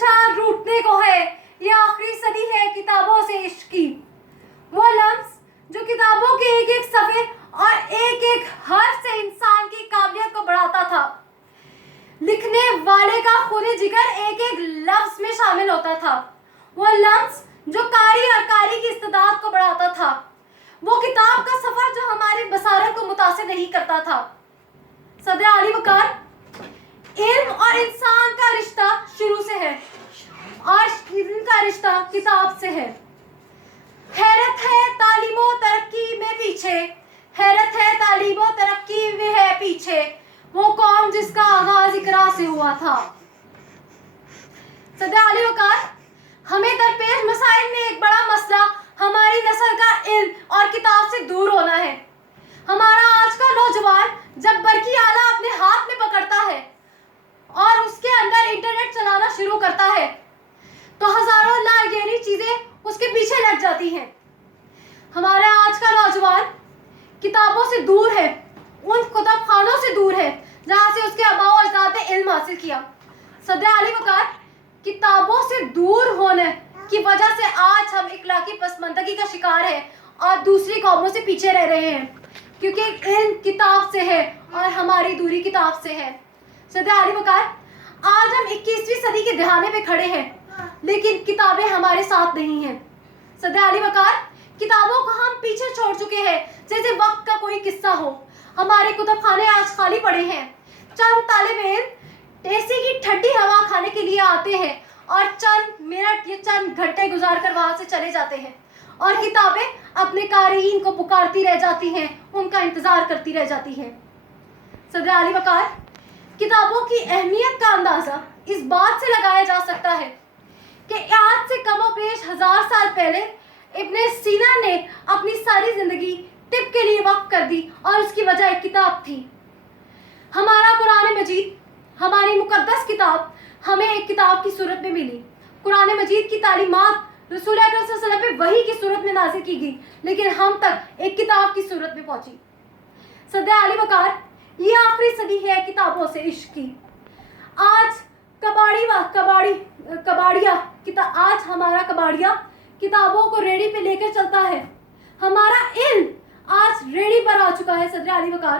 नशा रूठने को है, ये आखिरी सदी है किताबों से इश्क की। वो लम्स जो किताबों के एक एक सफ़े और एक एक हर्फ से इंसान की काबिलियत को बढ़ाता था। लिखने वाले का खुद जिगर एक एक लफ्ज में शामिल होता था। वो लम्स जो कारी और कारी की इस्तेदाद को बढ़ाता था। वो किताब का सफर जो हमारी बसारत को मुतासिर नहीं करता था। सदर आली वकार, इल्म और इंसान का रिश्ता शुरू से है और इनका रिश्ता किताब से है। हैरत है तालीमो तरक्की में पीछे, हैरत है तालीमो तरक्की में है पीछे, वो कौम जिसका आगाज इकरा से हुआ था। सदर आली वकार, हमें दरपेश मसाइल में एक बड़ा मसला हमारी नस्ल का इल्म और किताब से दूर होना है। हमारा आज का नौजवान जब बरकी आला अपने हाथ में पकड़ता है और उसके अंदर इंटरनेट चलाना शुरू करता है तो हजारों नागेरी चीजें उसके पीछे लग जाती हैं। हमारा आज का नौजवान किताबों से दूर है, उन कुतुब खानों से दूर है जहाँ से उसके आबा और अजदाद ने इल्म हासिल किया। सदर आली वकार, किताबों से दूर होने की वजह से आज हम इखलाकी पसमंदगी का शिकार है और दूसरी कौमों से पीछे रह रहे हैं, क्योंकि इल्म किताब से है और हमारी दूरी किताब से है। सदर आली वकार, आज हम 21वीं सदी के दहाने पे खड़े हैं, लेकिन किताबें हमारे साथ नहीं हैं। सदर आली वकार, किताबों को हम पीछे छोड़ चुके हैं जैसे वक्त का कोई किस्सा हो। हमारे कुतुब खाने आज खाली पड़े हैं। चंद तालिब इल्म एसी की ठंडी हवा खाने के लिए आते हैं और चंद मिनट या चंद घंटे गुजार कर वहां से चले जाते हैं और किताबें अपने कारीन को पुकारती रह जाती हैं, उनका इंतजार करती रह जाती हैं। सदर आली वकार, किताबों की अहमियत का अंदाजा इस बात से लगाया जा सकता है कि आज से कमोबेश 1000 साल पहले इब्ने सीना ने अपनी सारी जिंदगी तिब के लिए वक्फ कर दी और उसकी वजह एक किताब थी। हमारा कुरान मजीद, हमारी मुकद्दस किताब हमें एक किताब की सूरत में मिली। कुरान मजीद की तालीमात रसूल अकरम सल्लल्लाहु अलैहि वसल्लम पे वही की सूरत में नाज़िल की गई, लेकिन हम तक एक किताब की सूरत में पहुंची। सदर आली वकार, ये आखिरी सदी है किताबों से इश्क की। आज आज हमारा कबाड़िया किताबों को रेडी पे लेकर चलता है। हमारा इल्म आज रेडी पर आ चुका है। सदर आली वकार,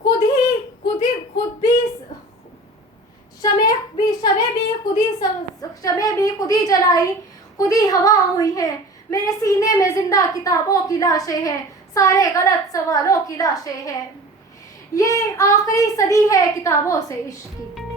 खुद भी खुद ही जलाई, खुद ही हवा हुई है। मेरे सीने में जिंदा किताबों की लाशें हैं, सारे गलत सवालों की लाशें हैं। ये आखिरी सदी है किताबों से इश्क की।